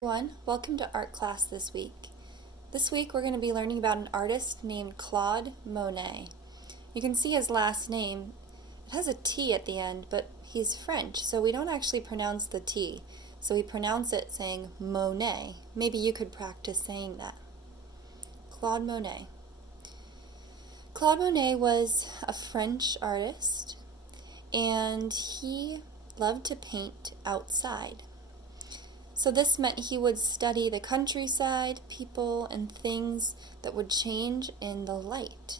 Everyone, welcome to art class this week. This week we're going to be learning about an artist named Claude Monet. You can see his last name. It has a T at the end, but he's French, so we don't actually pronounce the T. So we pronounce it saying Monet. Maybe you could practice saying that. Claude Monet. Claude Monet was a French artist, and he loved to paint outside. So this meant he would study the countryside, people, and things that would change in the light.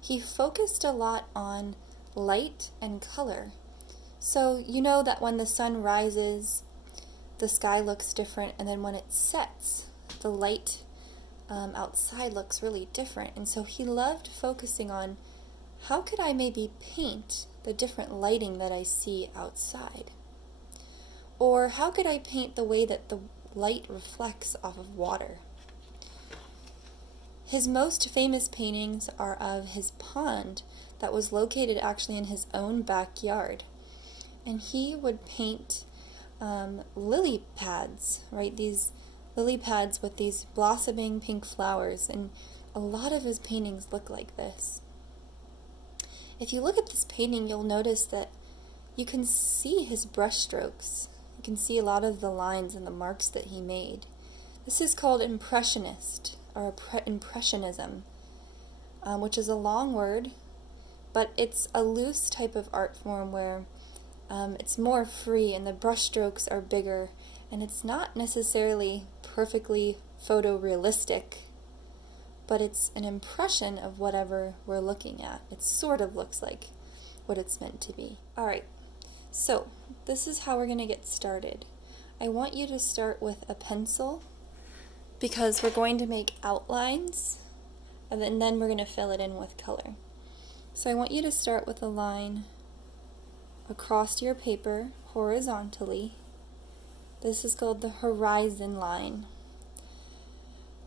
He focused a lot on light and color. So you know that when the sun rises, the sky looks different, and then when it sets, the light outside looks really different. And so he loved focusing on how could I maybe paint the different lighting that I see outside? Or how could I paint the way that the light reflects off of water? His most famous paintings are of his pond that was located actually in his own backyard. And he would paint lily pads, right? These lily pads with these blossoming pink flowers, and a lot of his paintings look like this. If you look at this painting, you'll notice that you can see his brush strokes. You can see a lot of the lines and the marks that he made. This is called impressionist or impressionism, which is a long word, but it's a loose type of art form where it's more free and the brush strokes are bigger, and it's not necessarily perfectly photorealistic, but it's an impression of whatever we're looking at. It sort of looks like what it's meant to be. All right. So, this is how we're going to get started. I want you to start with a pencil because we're going to make outlines and then we're going to fill it in with color. So I want you to start with a line across your paper horizontally. This is called the horizon line,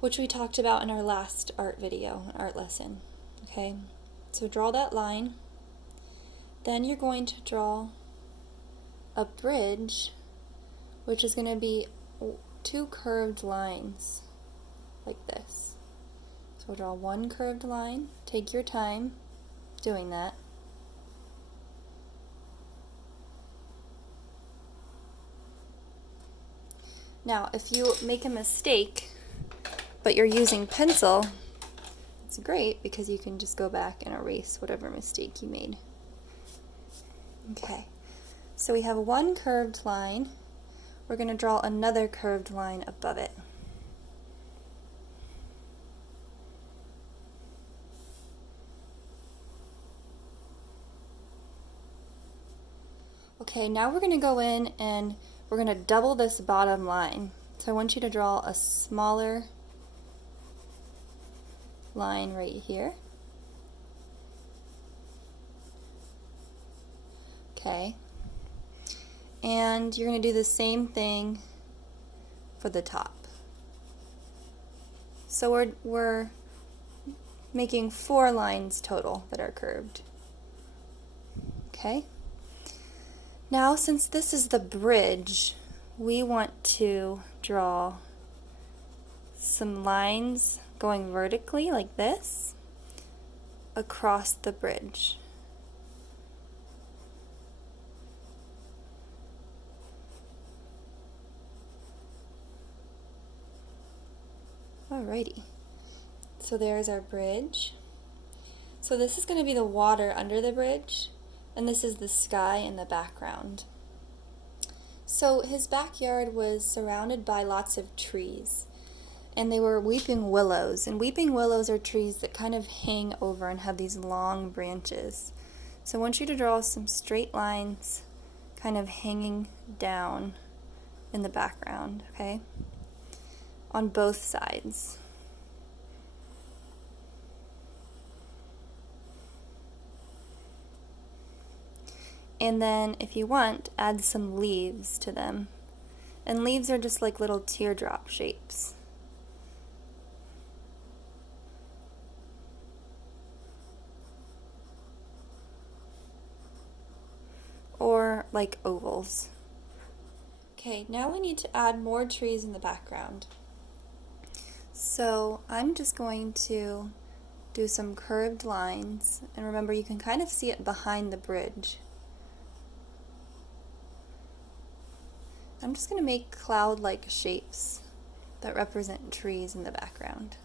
which we talked about in our last art video, art lesson. Okay, so draw that line. Then you're going to draw a bridge, which is going to be two curved lines like this. So we'll draw one curved line. Take your time doing that. Now, if you make a mistake, but you're using pencil, it's great because you can just go back and erase whatever mistake you made. Okay. So we have one curved line. We're going to draw another curved line above it. Okay, now we're going to go in and we're going to double this bottom line. So I want you to draw a smaller line right here. Okay. And you're going to do the same thing for the top. So we're making 4 lines total that are curved. Okay? Now, since this is the bridge, we want to draw some lines going vertically like this across the bridge. Alrighty, so there's our bridge. So this is going to be the water under the bridge, and this is the sky in the background. So his backyard was surrounded by lots of trees, and they were weeping willows, and weeping willows are trees that kind of hang over and have these long branches. So I want you to draw some straight lines kind of hanging down in the background, okay? On both sides. And then, if you want, add some leaves to them. And leaves are just like little teardrop shapes. Or like ovals. Okay, now we need to add more trees in the background. So I'm just going to do some curved lines, and remember you can kind of see it behind the bridge. I'm just going to make cloud-like shapes that represent trees in the background.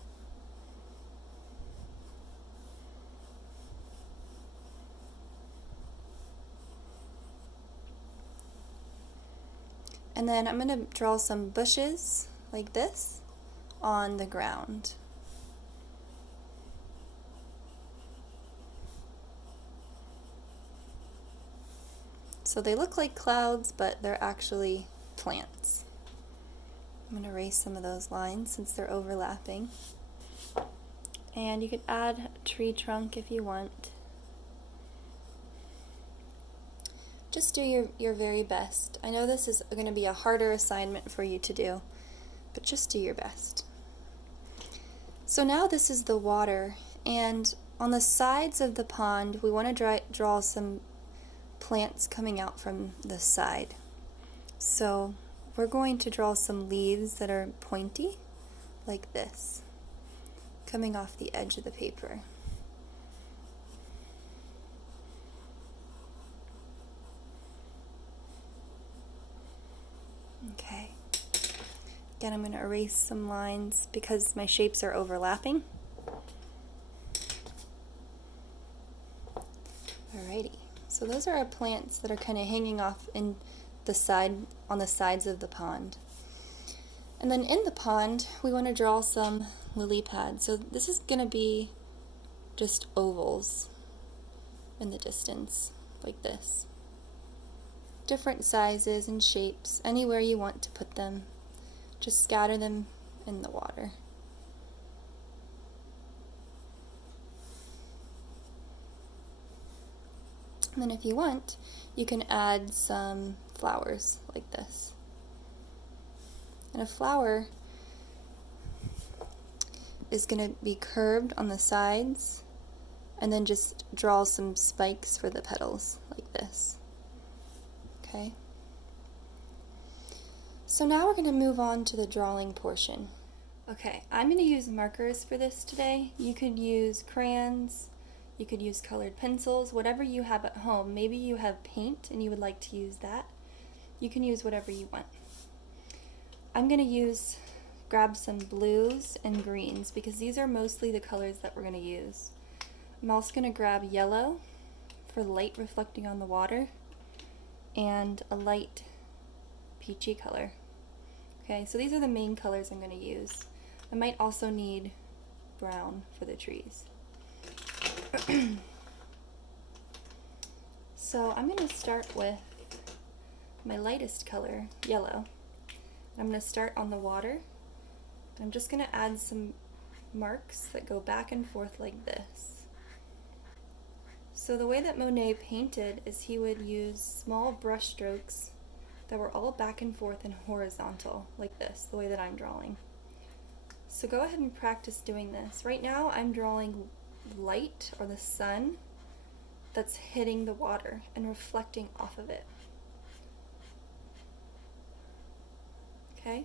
And then I'm going to draw some bushes like this on the ground. So they look like clouds, but they're actually plants. I'm going to erase some of those lines since they're overlapping. And you could add a tree trunk if you want. Just do your very best. I know this is going to be a harder assignment for you to do, but just do your best. So now this is the water, and on the sides of the pond we want to draw some plants coming out from the side. So we're going to draw some leaves that are pointy, like this, coming off the edge of the paper. Okay. Again, I'm going to erase some lines because my shapes are overlapping. Alrighty. So those are our plants that are kind of hanging off in the side, on the sides of the pond. And then in the pond, we want to draw some lily pads. So this is going to be just ovals in the distance, like this. Different sizes and shapes, anywhere you want to put them. Just scatter them in the water. And then if you want, you can add some flowers like this. And a flower is going to be curved on the sides, and then just draw some spikes for the petals like this. Okay? So now we're going to move on to the drawing portion. Okay, I'm going to use markers for this today. You could use crayons, you could use colored pencils, whatever you have at home. Maybe you have paint and you would like to use that. You can use whatever you want. I'm going to grab some blues and greens because these are mostly the colors that we're going to use. I'm also going to grab yellow for light reflecting on the water and a light peachy color. Okay, so these are the main colors I'm going to use. I might also need brown for the trees. So I'm going to start with my lightest color, yellow. I'm going to start on the water. I'm just going to add some marks that go back and forth like this. So the way that Monet painted is he would use small brush strokes that were all back and forth and horizontal, like this, the way that I'm drawing. So go ahead and practice doing this. Right now I'm drawing light, or the sun, that's hitting the water and reflecting off of it. Okay?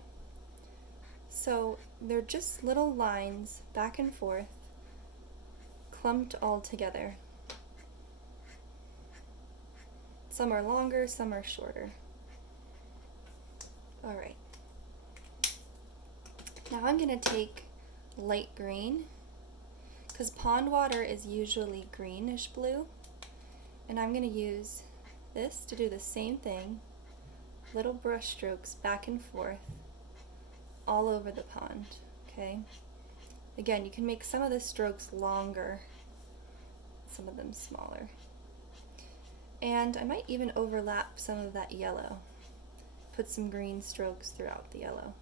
So they're just little lines back and forth, clumped all together. Some are longer, some are shorter. Alright. Now I'm going to take light green, because pond water is usually greenish blue, and I'm going to use this to do the same thing, little brush strokes back and forth all over the pond. Okay? Again, you can make some of the strokes longer, some of them smaller. And I might even overlap some of that yellow. Put some green strokes throughout the yellow.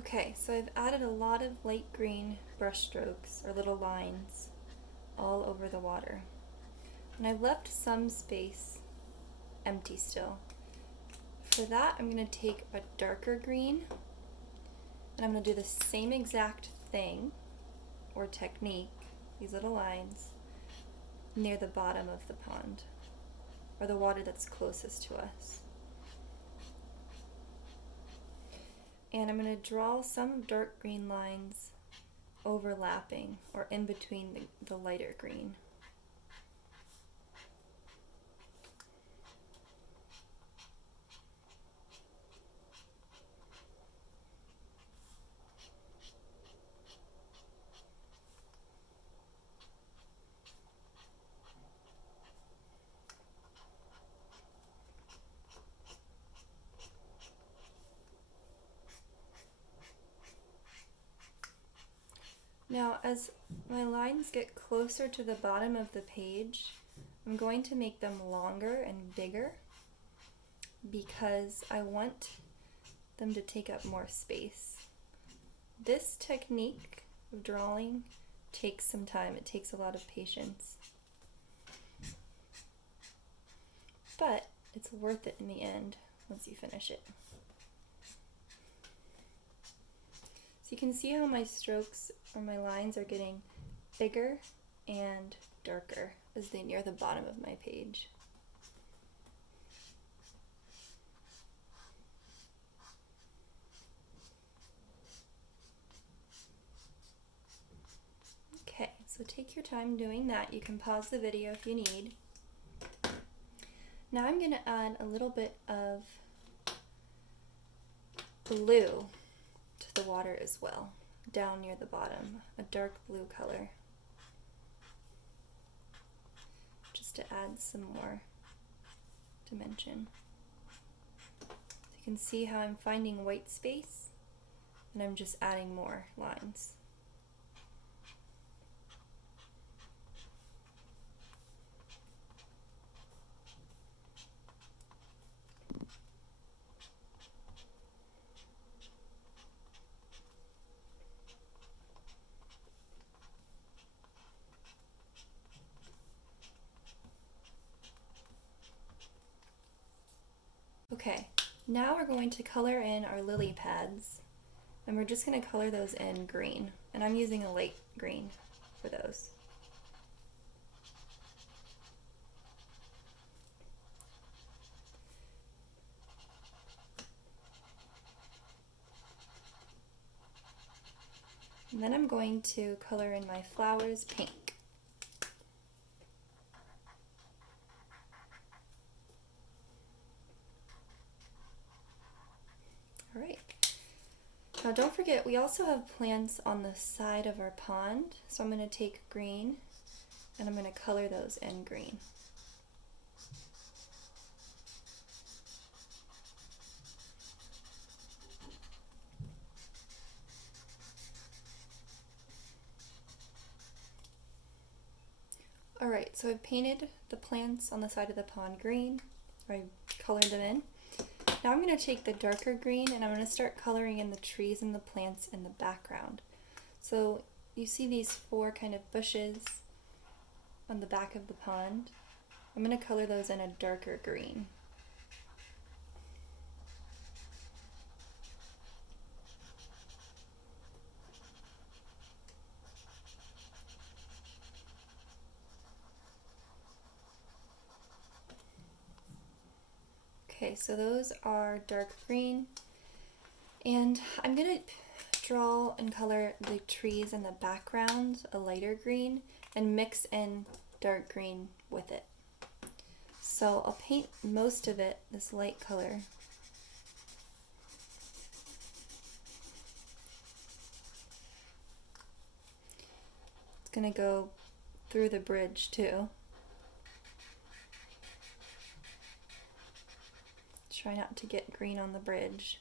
Okay, so I've added a lot of light green brush strokes, or little lines, all over the water. And I've left some space empty still. For that, I'm going to take a darker green, and I'm going to do the same exact thing, or technique, these little lines, near the bottom of the pond, or the water that's closest to us. And I'm going to draw some dark green lines overlapping or in between the lighter green. Now, as my lines get closer to the bottom of the page, I'm going to make them longer and bigger because I want them to take up more space. This technique of drawing takes some time. It takes a lot of patience. But it's worth it in the end once you finish it. So you can see how my strokes or my lines are getting bigger and darker as they near the bottom of my page. Okay, so take your time doing that. You can pause the video if you need. Now I'm going to add a little bit of blue to the water as well, down near the bottom, a dark blue color, just to add some more dimension. So you can see how I'm finding white space and I'm just adding more lines. Okay, now we're going to color in our lily pads, and we're just going to color those in green, and I'm using a light green for those. And then I'm going to color in my flowers pink. Alright, now don't forget we also have plants on the side of our pond, so I'm going to take green and I'm going to color those in green. Alright, so I've painted the plants on the side of the pond green, or I colored them in. Now I'm going to take the darker green and I'm going to start coloring in the trees and the plants in the background. So you see these four kind of bushes on the back of the pond. I'm going to color those in a darker green. Okay, so those are dark green, and I'm going to draw and color the trees in the background a lighter green and mix in dark green with it. So I'll paint most of it this light color. It's going to go through the bridge too. Try not to get green on the bridge.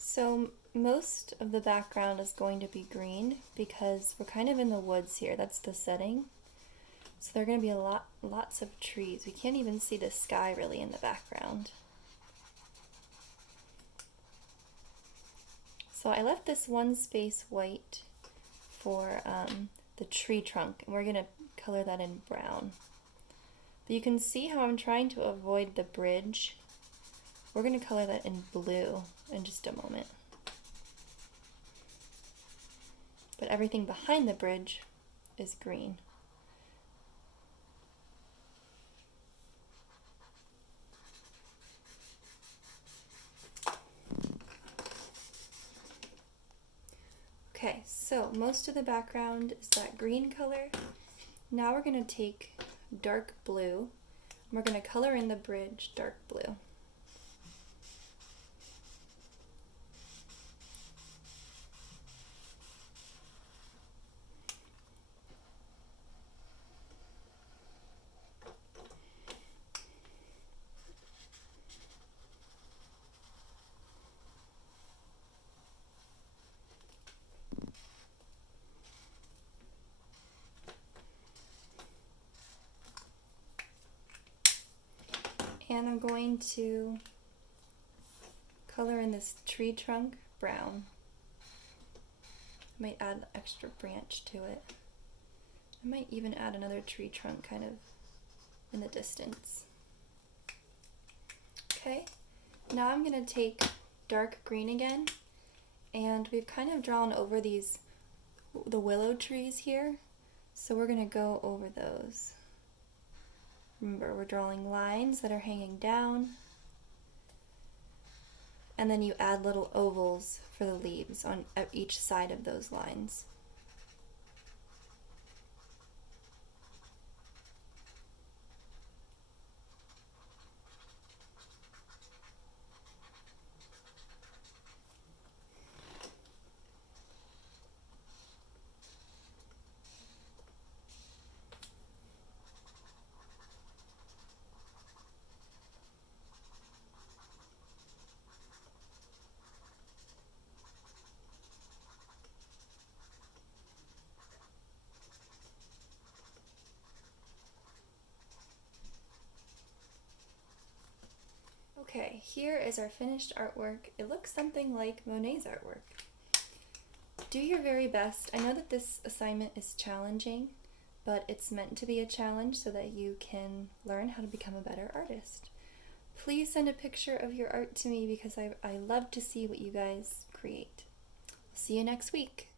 So most of the background is going to be green because we're kind of in the woods here. That's the setting. So there are going to be lots of trees. We can't even see the sky really in the background. So I left this one space white for the tree trunk, and we're going to color that in brown. But you can see how I'm trying to avoid the bridge. We're going to color that in blue in just a moment. But everything behind the bridge is green. Okay, so most of the background is that green color. Now we're going to take dark blue, and we're going to color in the bridge dark blue. And I'm going to color in this tree trunk brown. Might add an extra branch to it. I might even add another tree trunk kind of in the distance. Okay, now I'm going to take dark green again, and we've kind of drawn over the willow trees here, so we're going to go over those. Remember, we're drawing lines that are hanging down, and then you add little ovals for the leaves on each side of those lines. Okay, here is our finished artwork. It looks something like Monet's artwork. Do your very best. I know that this assignment is challenging, but it's meant to be a challenge so that you can learn how to become a better artist. Please send a picture of your art to me because I love to see what you guys create. See you next week.